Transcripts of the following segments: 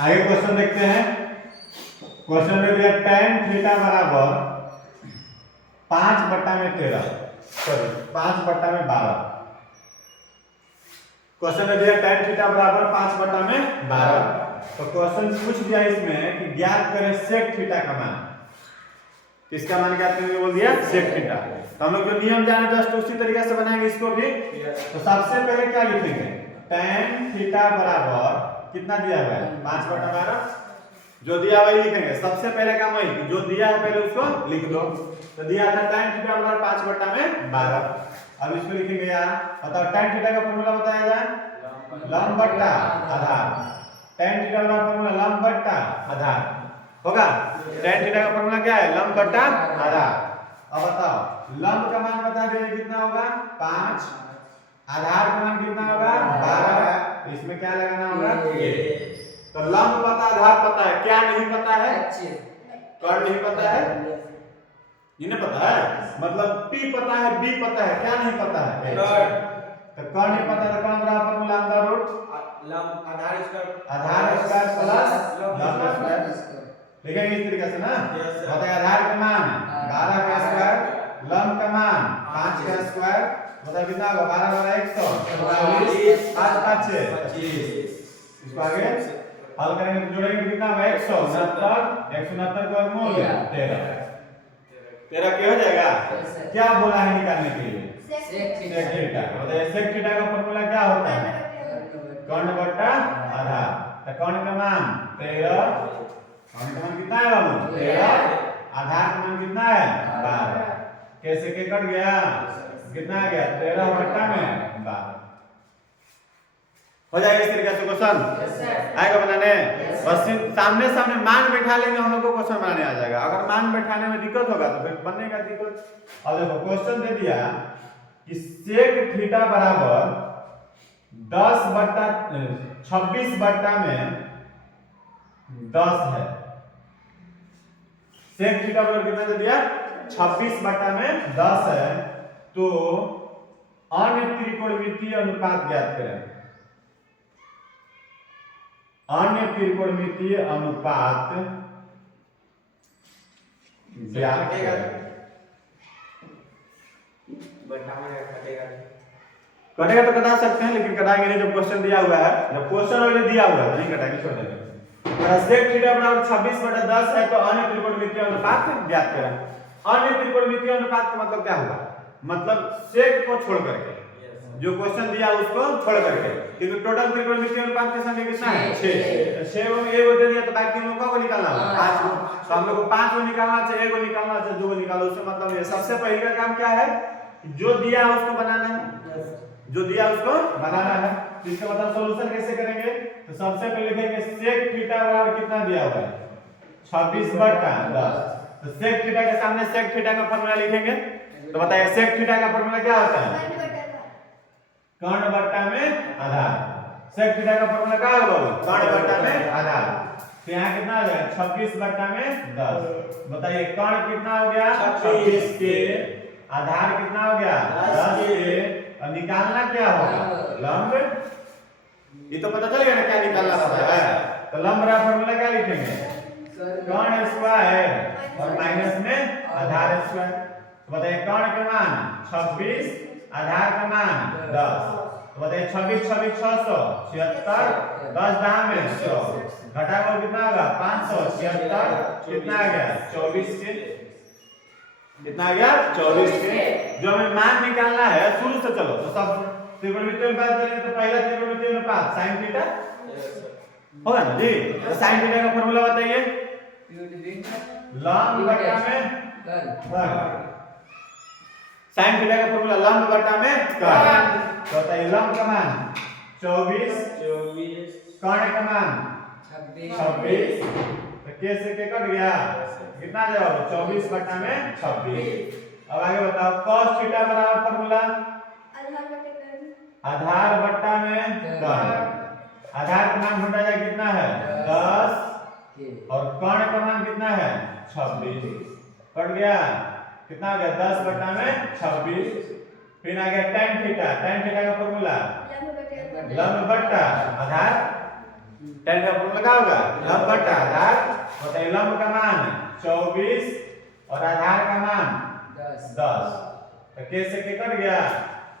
आगे क्वेश्चन देखते हैं। क्वेश्चन में दिया tan थीटा बराबर 5/13 सॉरी 5/12। क्वेश्चन में दिया tan थीटा बराबर 5/12। तो क्वेश्चन पूछ दिया इसमें कि ज्ञात करें sec थीटा का मान। किसका मान ज्ञात करने बोल दिया? sec theta. तो हम लोग जो नियम जाने जस्ट उसी तरीके से बनाएंगे इसको भी। तो सबसे पहले क्या लिखेंगे? tan थीटा बराबर कितना दिया हुआ है? 5/12। जो दिया वही लिखेंगे। सबसे पहले काम वही कि जो दिया है पहले उसको लिख दो। तो दिया था tan थीटा बराबर 5/12। अब इसको लिखेंगे यार। बताओ tan थीटा का फॉर्मूला बताया जाए। लंब बट्टा आधार। tan थीटा का फॉर्मूला लंब बट्टा आधार होगा। tan थीटा का फॉर्मूला क्या है? लंब बट्टा आधार। अब बताओ लंब का मान बता दीजिए कितना होगा? 5। आधार का मान कितना होगा? 12। तो इसमें क्या लगाना होगा? ये। तो लंब पता आधार पता है, क्या नहीं पता है? कर्ण नहीं पता है, ये नहीं पता है मतलब p पता है, b पता है, क्या नहीं पता है? तो कर्ण नहीं पता है। कर्ण बराबर फॉर्मूला अंडर रूट लंब आधार स्क्वायर प्लस लंब स्क्वायर। लिखेंगे इस तरीके से ना। बताइए आधार का मान 12 का स्क्वायर, लंब का मान 5 का स्क्वायर। मतलब कितना होगा? 12 12 100 5 5 25। इसको आगे हल करेंगे तो जोड़ेंगे कितना होगा? 169 169 का वर्गमूल 13 13 क्या हो जाएगा? क्या बोला है निकालने के लिए? sec theta. बताइए sec थीटा का फॉर्मूला क्या होता है? कर्ण बट्टा आधार। तो कर्ण का मान 13, कर्ण का मान कितना है बाबू? 13। आधार का मान कितना है? 12। कैसे के कट गया? कितना आ गया? 13/12 हो जाएगा। इस तरीके से क्वेश्चन आएगा बनाने। बस सामने सामने मान बैठा लेंगे हम लोग को क्वेश्चन बनाने आ जाएगा। अगर मान बैठाने में दिक्कत होगा तो फिर बनेगा दिक्कत। अब देखो क्वेश्चन दे दिया कि sec थीटा बराबर 26 बट्टा में 10 है। sec थीटा बराबर कितना दे दिया? 26 बट्टा में 10 है। तो अन्य त्रिकोणमितीय अनुपात ज्ञात करें। अन्य त्रिकोणमितीय अनुपात ज्ञात करें। कटेगा तो कटा सकते हैं, लेकिन कटाएंगे नहीं जब क्वेश्चन दिया हुआ है। जब क्वेश्चन ऑलरेडी दिया हुआ है नहीं कटाएंगे, छोड़ देंगे। अगर sec थीटा बराबर 26/10 है तो अन्य त्रिकोणमितीय अनुपात ज्ञात करें। अन्य त्रिकोणमितीय अनुपात का मतलब क्या हुआ? मतलब sec को छोड़ करके, जो क्वेश्चन दिया उसको छोड़ करके, क्योंकि टोटल त्रिकोणमितीय अनुपात की संख्या कितना है? 6। 6 में ए को दे दिया तो बाकी लोगों को निकालना होगा 5 को। तो हम लोग को 5 को निकालना चाहिए, ए को निकालना चाहिए, 2 को निकालो। उससे मतलब ये सबसे पहले का काम क्या है? जो दिया है उसको बनाना है। जो दिया उसको बनाना है। तो इसका मतलब सॉल्यूशन कैसे करेंगे? तो सबसे पहले लिखेंगे sec थीटा बराबर कितना दिया हुआ है? 26/10। तो sec थीटा के सामने sec थीटा का फॉर्मूला लिखेंगे। तो बताइए sec थीटा का फॉर्मूला क्या होता है? कर्ण बट्टा में आधार। sec थीटा का फॉर्मूला क्या होगा? कर्ण बट्टा में आधार। तो यहाँ कितना आ जाएगा? 26/10। बताइए कर्ण कितना हो गया? 26 के। आधार कितना हो गया? 10 के। और निकालना क्या होगा? लंब। ये तो पता चलेगा ना क्या निकालना होता है। तो लंब का फॉर्मूला क्या लिखेंगे? कर्ण स्क्वायर और माइनस में आधार स्क्वायर। तो बताइए कर्ण का मान 26, आधार का मान 10। तो बताइए 26 26 600 76, 10 दाम में 100, घटा को कितना होगा? 576। कितना आ गया? 24 के। कितना आ गया? 24 के। जो हमें मान निकालना है शुरू से चलो तो सब त्रिकोणमितीय अनुपात करेंगे। तो पहला त्रिकोणमितीय अनुपात sin थीटा होगा ना जी। तो sin थीटा का फॉर्मूला बताइए। लंब बट्टा में कर्ण। sin थीटा का फॉर्मूला लंब बट्टा में कर्ण। तो बताइए लंब का मान 24, कर्ण का मान 26। तो कैसे के कट गया? कितना आ जाएगा? 24 बट्टा में 26। अब आगे बताओ cos थीटा बराबर फॉर्मूला आधार बट्टा में कर्ण। आधार का मान ढूंढा जाए कितना है? 10 और कर्ण का मान कितना है? 26। कट गया। कितना आ गया? 10 बट्टा में 26। फिर आ गया tan थीटा। tan थीटा का फॉर्मूला लंब बट्टा आधार tan का फॉर्मूला क्या होगा लंब बटा आधार, बताइए लंब का मान 24 और आधार का मान 10। तो के से के कट गया,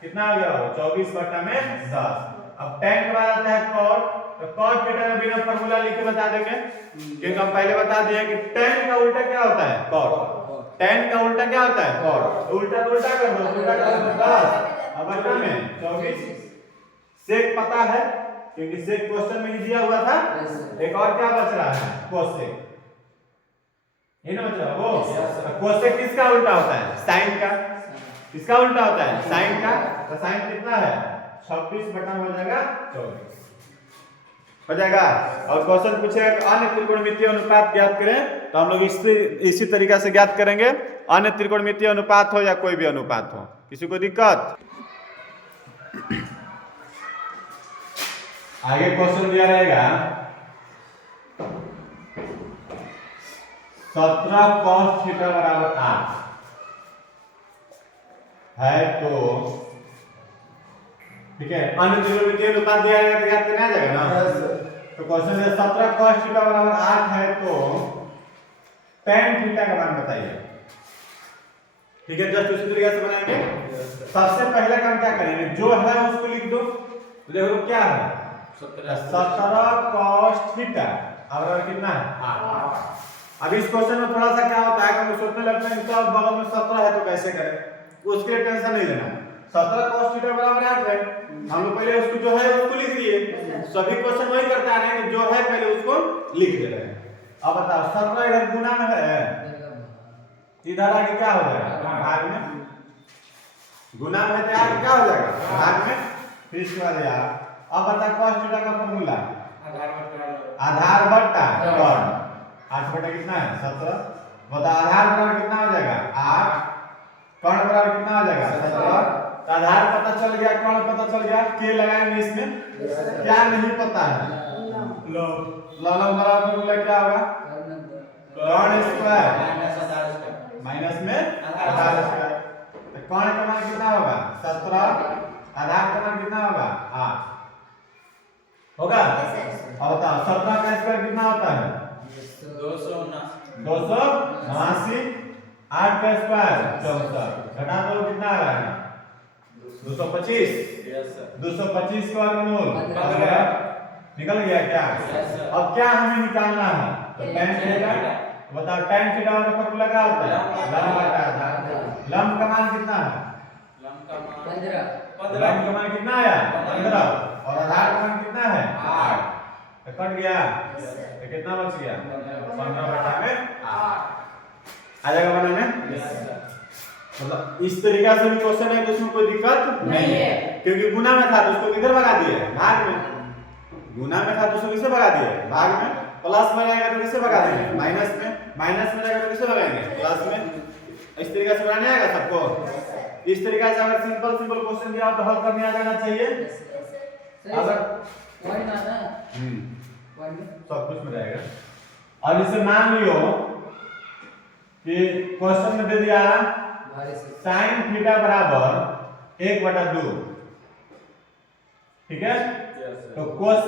कितना आ गया 24 बटा में 10। अब tan के बाद आता है cot, तो cot थीटा में बिना फार्मूला लिखे बता देंगे, क्योंकि हम पहले बता दिए कि tan का उल्टा क्या होता है cot, tan का उल्टा क्या होता है cot, उल्टा तो उल्टा कर दो, उल्टा कर दो 10 अब बटा में 24। sec पता है क्योंकि sec क्वेश्चन में ही दिया हुआ था। एक और क्या बच रहा है cosec, ये ना बच रहा वो cosec किसका उल्टा होता है sin का, किसका उल्टा होता है sin का, तो sin कितना है 26 बटा हो जाएगा 24 हो जाएगा। और क्वेश्चन पूछेगा कि अन्य त्रिकोणमितीय अनुपात ज्ञात करें, तो हम लोग इसी तरीका से ज्ञात करेंगे, अन्य त्रिकोणमितीय अनुपात हो या कोई भी अनुपात हो। किसी को दिक्कत? आगे क्वेश्चन दिया रहेगा 17 cos थीटा बराबर 8 है, तो ठीक है अन्य त्रिकोणमितीय अनुपात दिया रहेगा तो ज्ञात करना आ जाएगा ना। तो क्वेश्चन है 17 cos थीटा बराबर 8 है, तो tan थीटा का मान बताइए। ठीक है, जस्ट उसी तरीके से बनाएंगे। सबसे पहले काम क्या करेंगे, जो है उसको लिख दो। तो देखो क्या है 17 cos थीटा और कितना है 8। अब इस क्वेश्चन में थोड़ा सा क्या होता है कि सोचने लगते हैं कि अब बगल में 17 है तो कैसे करें, उसके लिए टेंशन नहीं लेना। 17 cos थीटा बराबर 8 है, हम लोग पहले उसको जो है उसको लिख दिए। सभी क्वेश्चन वही करता है कि जो है पहले उसको लिख दे रहे हैं। अब बताओ 17 इधर गुना में है, इधर आगे क्या हो जाएगा भाग में, गुना में तो आगे क्या हो जाएगा भाग में, फिर इसके बाद यार अब बता cos थीटा का फार्मूला आधार बट्टा कर्ण, 8 बटा कितना है 17, बता आधार बराबर कितना हो जाएगा 8, कर्ण बराबर कितना हो जाएगा 17। आधार पता चल गया, कर्ण पता चल गया, के लगाएंगे इसमें, क्या नहीं पता है लंब बराबर फार्मूला क्या होगा कर्ण स्क्वायर माइनस में आधार स्क्वायर। तो कर्ण का मान कितना होगा 17, आधार का मान कितना होगा 8 होगा। अब बताओ 17 का स्क्वायर कितना होता है 279, 8 का स्क्वायर 64, घटा दो कितना आ रहा है 225, 225 का वर्गमूल निकल गया क्या। अब क्या हमें निकालना है, तो tan थीटा, बताओ tan थीटा का फार्मूला क्या होता है लंब बटा आधार। लंब का मान कितना है 15, लंब का मान कितना आया 15 और आधार का मान कितना है 8, तो कट गया तो कितना बच गया 15 बटा में 8 आ जाएगा बनाने। मतलब इस तरीका से भी क्वेश्चन है तो उसमें कोई दिक्कत नहीं है, क्योंकि गुना में था तो उसको किधर भगा दिए भाग में, गुना में था तो उसको किसे भगा दिए भाग में, प्लस में जाएगा तो किसे भगा देंगे माइनस में, माइनस में जाएगा तो किसे भगाएंगे प्लस में। इस तरीके से बनाने आएगा सबको। इस तरीके से अगर सिंपल क्वेश्चन दिया तो हल करने आ जाना चाहिए। अगर पॉइंट आता सब कुछ में जाएगा। अब इसे मान लियो कि क्वेश्चन में दे दिया sin थीटा बराबर 1/2, ठीक है, तो cos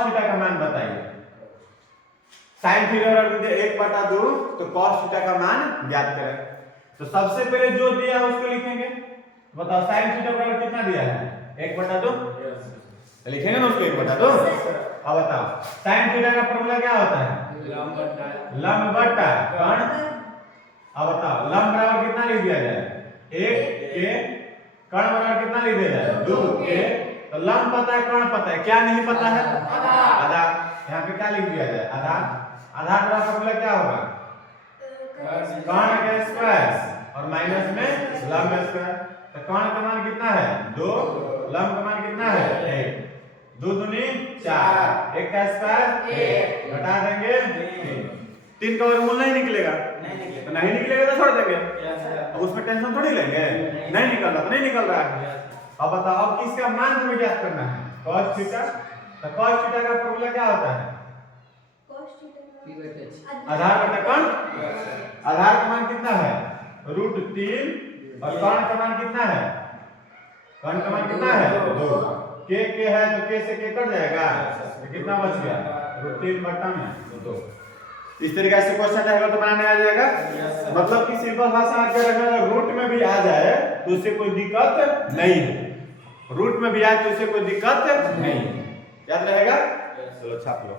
थीटा का मान बताइए। sin थीटा बराबर 1/2 तो cos थीटा का मान ज्ञात करें। तो सबसे पहले जो दिया है उसको लिखेंगे। बताओ sin थीटा बराबर कितना दिया है 1/2, लिखेंगे ना उसको 1/2। अब बताओ sin थीटा का फार्मूला क्या होता है लंब बट्टा कर्ण। अब बताओ लंब बराबर कितना लिख दिया जाए 1 के, कर्ण बराबर कितना लिख दिया जाए 2 के। तो लंब पता है कर्ण पता है, क्या नहीं पता है आधार। यहाँ पे क्या लिख दिया जाए आधार। आधार का फार्मूला क्या होगा कर्ण का स्क्वायर और माइनस में लंब स्क्वायर। तो कर्ण का मान कितना है 2, लंब का मान कितना है 1, 2 दूनी 4, 1 का स्क्वायर 1, घटा देंगे 3 का वर्गमूल नहीं निकलेगा, तो नहीं निकलेगा तो छोड़ देंगे। अब उसमें टेंशन थोड़ी लेंगे, नहीं निकल रहा तो नहीं निकल रहा है। अब बताओ अब किसका मान हमें ज्ञात करना है cos थीटा। तो cos थीटा का फार्मूला क्या होता है आधार बटा कर्ण। आधार का मान कितना है √3 और कर्ण का मान कितना है, कर्ण का मान कितना है 2, के है तो के से के कट जाएगा, तो कितना बच गया √3 बटा में 2। इस तरीके से क्वेश्चन रहेगा तो बनाने आ जाएगा। मतलब कि सिंपल भाषा में अगर रूट में भी आ जाए तो उससे कोई दिक्कत नहीं है, रूट में भी आए तो उससे कोई दिक्कत नहीं, याद रहेगा। चलो छाप लो।